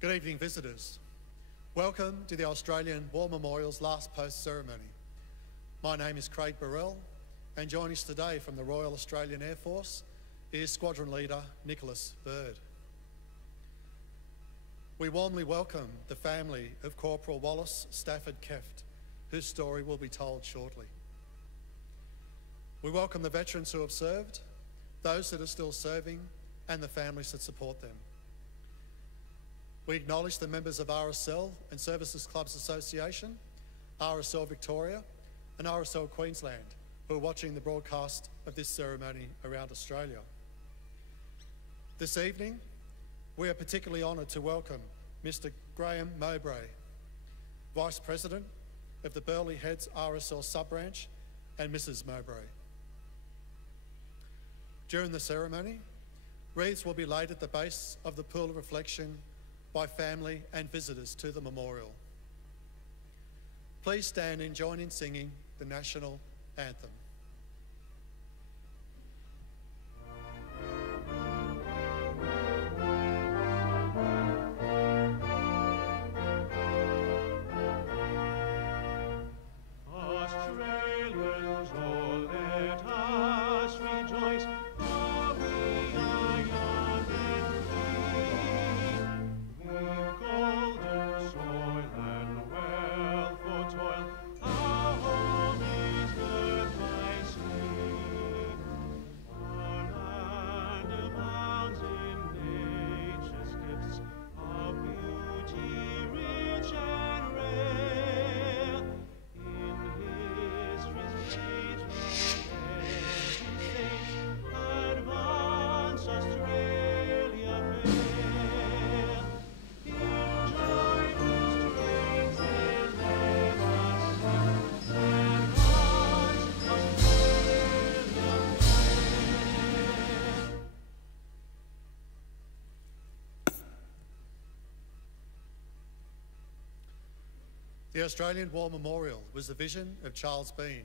Good evening, visitors. Welcome to the Australian War Memorial's last post ceremony. My name is Craig Burrell, and joining us today from the Royal Australian Air Force is Squadron Leader Nicholas Bird. We warmly welcome the family of Corporal Wallace Stafford Keft, whose story will be told shortly. We welcome the veterans who have served, those that are still serving, and the families that support them. We acknowledge the members of RSL and Services Clubs Association, RSL Victoria, and RSL Queensland, who are watching the broadcast of this ceremony around Australia. This evening, we are particularly honoured to welcome Mr. Graham Mowbray, Vice President of the Burleigh Heads RSL Sub-Branch, and Mrs. Mowbray. During the ceremony, wreaths will be laid at the base of the pool of reflection by family and visitors to the memorial. Please stand and join in singing the national anthem. The Australian War Memorial was the vision of Charles Bean,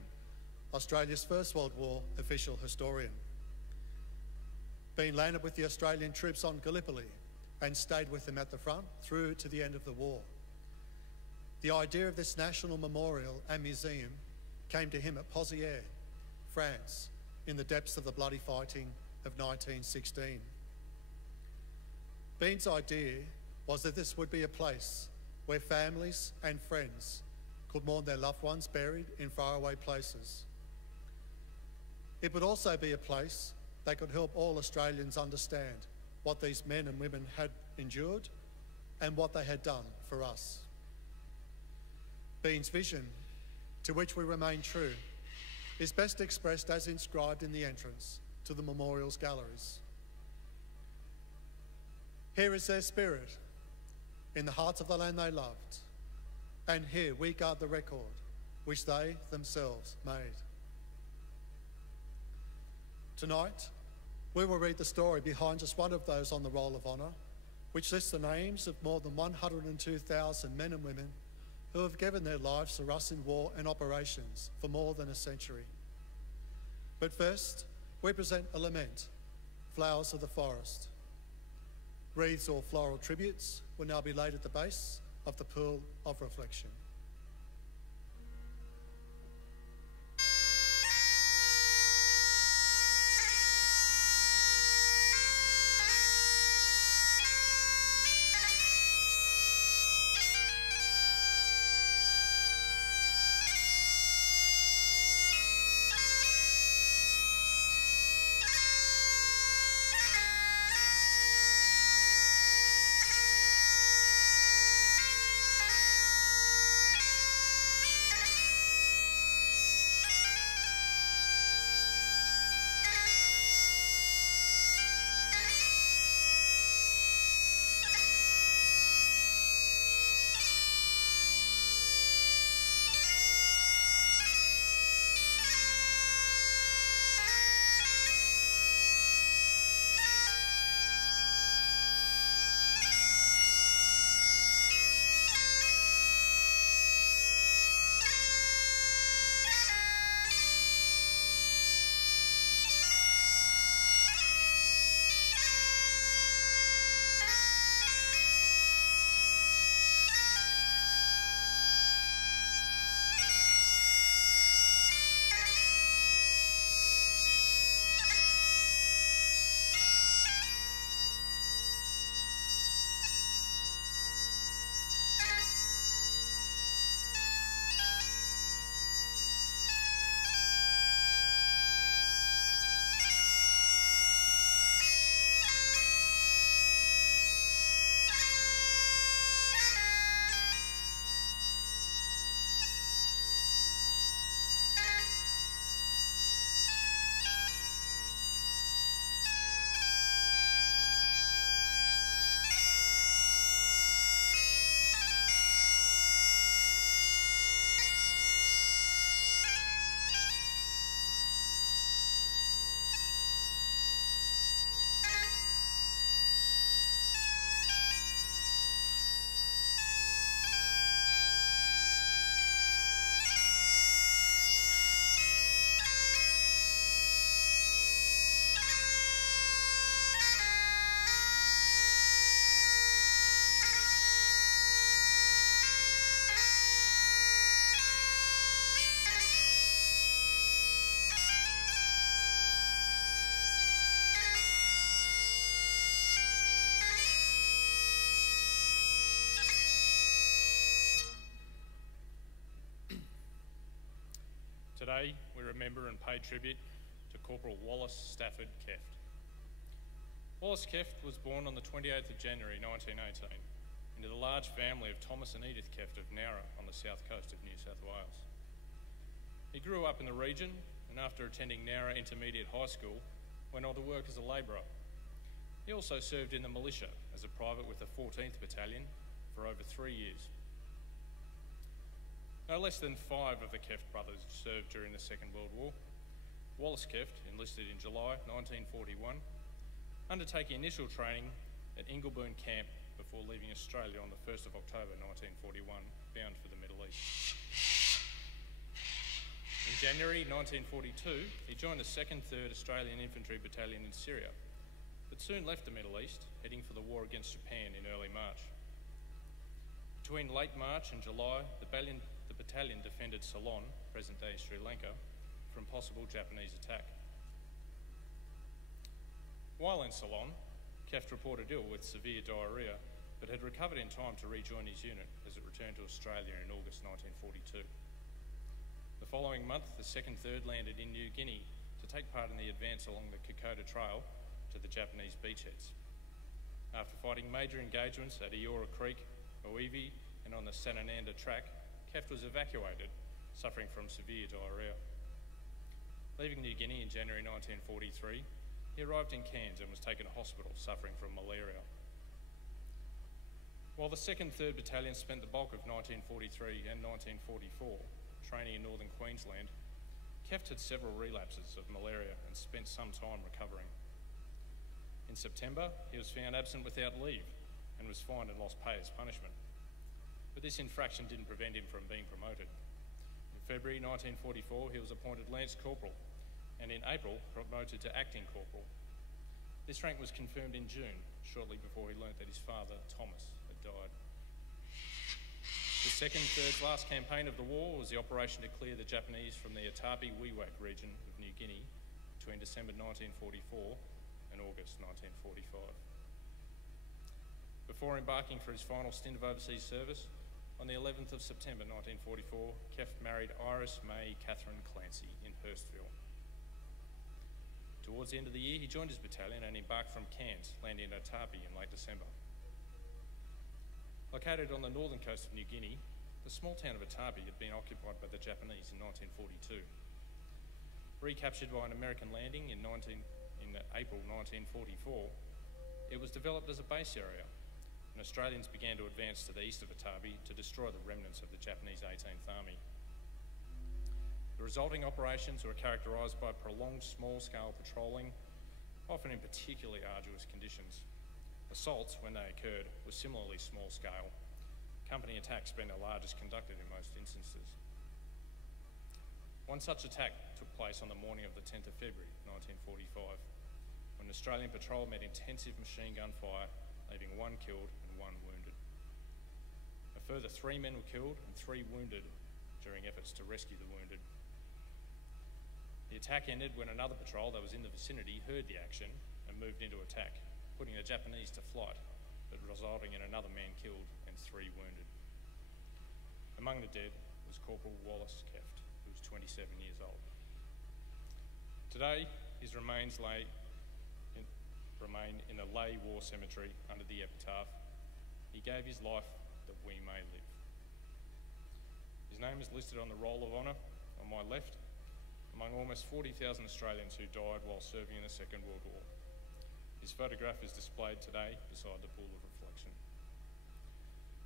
Australia's First World War official historian. Bean landed with the Australian troops on Gallipoli and stayed with them at the front through to the end of the war. The idea of this national memorial and museum came to him at Pozières, France, in the depths of the bloody fighting of 1916. Bean's idea was that this would be a place where families and friends could mourn their loved ones buried in faraway places. It would also be a place that could help all Australians understand what these men and women had endured and what they had done for us. Bean's vision, to which we remain true, is best expressed as inscribed in the entrance to the memorial's galleries. Here is their spirit, in the hearts of the land they loved, and here we guard the record which they themselves made. Tonight, we will read the story behind just one of those on the Roll of Honour, which lists the names of more than 102,000 men and women who have given their lives for us in war and operations for more than a century. But first, we present a lament, Flowers of the Forest. Wreaths or floral tributes will now be laid at the base of the pool of reflection. Today, we remember and pay tribute to Corporal Wallace Stafford Keft. Wallace Keft was born on the 28th of January 1918 into the large family of Thomas and Edith Keft of Nowra on the south coast of New South Wales. He grew up in the region and after attending Nowra Intermediate High School, went on to work as a labourer. He also served in the militia as a private with the 14th Battalion for over 3 years. No less than 5 of the Keft brothers served during the Second World War. Wallace Keft enlisted in July 1941, undertaking initial training at Ingleburn Camp before leaving Australia on the 1st of October 1941, bound for the Middle East. In January 1942, he joined the 2nd 3rd Australian Infantry Battalion in Syria, but soon left the Middle East, heading for the war against Japan in early March. Between late March and July, the battalion defended Ceylon, present-day Sri Lanka, from possible Japanese attack. While in Ceylon, Keft reported ill with severe diarrhoea, but had recovered in time to rejoin his unit as it returned to Australia in August 1942. The following month, the 2nd 3rd landed in New Guinea to take part in the advance along the Kokoda Trail to the Japanese beachheads. After fighting major engagements at Eora Creek, Oiwi and on the Sanananda track, Keft was evacuated, suffering from severe diarrhoea. Leaving New Guinea in January 1943, he arrived in Cairns and was taken to hospital suffering from malaria. While the 2nd 3rd Battalion spent the bulk of 1943 and 1944 training in northern Queensland, Keft had several relapses of malaria and spent some time recovering. In September, he was found absent without leave and was fined and lost pay as punishment. But this infraction didn't prevent him from being promoted. In February 1944, he was appointed Lance Corporal and in April promoted to Acting Corporal. This rank was confirmed in June, shortly before he learnt that his father, Thomas, had died. The 2nd 3rd's last campaign of the war was the operation to clear the Japanese from the Atapi-Wewak region of New Guinea between December 1944 and August 1945. Before embarking for his final stint of overseas service, on the 11th of September 1944, Keft married Iris May Catherine Clancy in Hurstville. Towards the end of the year, he joined his battalion and embarked from Cairns, landing at Atapi in late December. Located on the northern coast of New Guinea, the small town of Atapi had been occupied by the Japanese in 1942. Recaptured by an American landing in April 1944, it was developed as a base area, and Australians began to advance to the east of Atapi to destroy the remnants of the Japanese 18th Army. The resulting operations were characterised by prolonged small-scale patrolling, often in particularly arduous conditions. Assaults, when they occurred, were similarly small-scale, company attacks being the largest conducted in most instances. One such attack took place on the morning of the 10th of February 1945, when an Australian patrol met intensive machine gun fire, leaving 1 killed and 1 wounded. A further 3 men were killed and 3 wounded during efforts to rescue the wounded. The attack ended when another patrol that was in the vicinity heard the action and moved into attack, putting the Japanese to flight, but resulting in another man killed and 3 wounded. Among the dead was Corporal Wallace Keft, who was 27 years old. Today, his remains remain in the Lay War Cemetery under the epitaph, "He gave his life that we may live." His name is listed on the Roll of Honour on my left, among almost 40,000 Australians who died while serving in the Second World War. His photograph is displayed today beside the pool of reflection.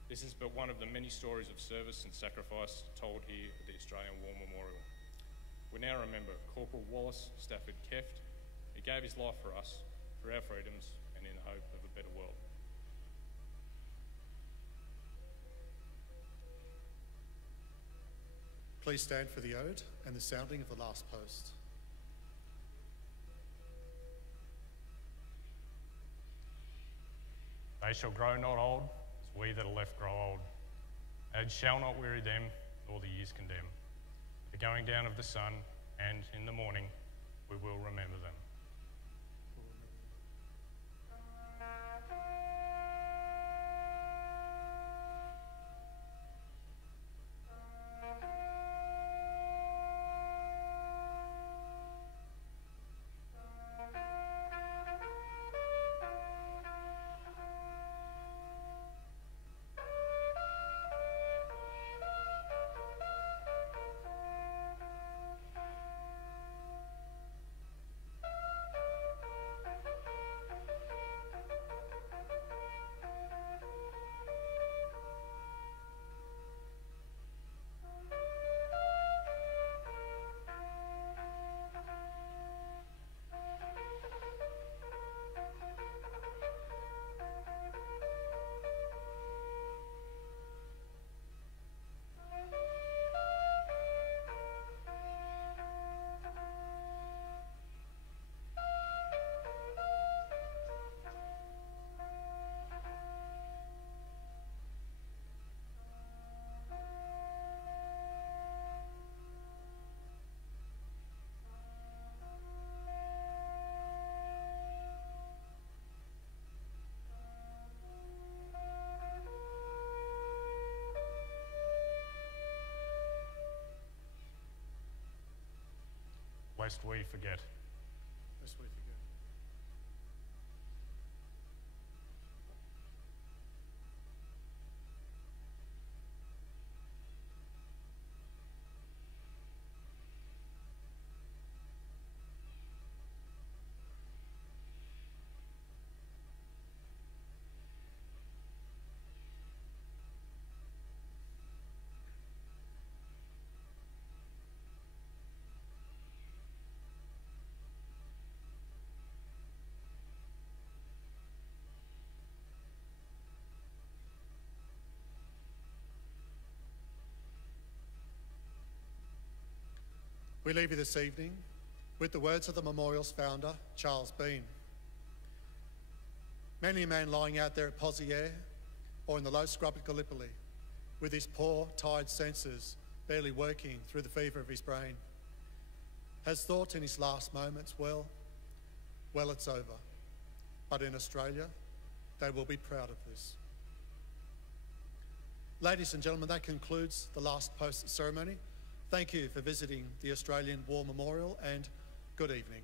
This is but one of the many stories of service and sacrifice told here at the Australian War Memorial. We now remember Corporal Wallace Stafford Keft, who gave his life for us, for our freedoms, and in the hope of a better world. Please stand for the ode and the sounding of the last post. They shall grow not old, as we that are left grow old. Age shall not weary them, nor the years condemn. The going down of the sun, and in the morning we will remember them. lest we forget. Lest we forget. We leave you this evening with the words of the memorial's founder, Charles Bean. Many a man lying out there at Pozières or in the low scrub at Gallipoli, with his poor, tired senses barely working through the fever of his brain, has thought in his last moments, well, it's over. But in Australia, they will be proud of this. Ladies and gentlemen, that concludes the last post ceremony. Thank you for visiting the Australian War Memorial and good evening.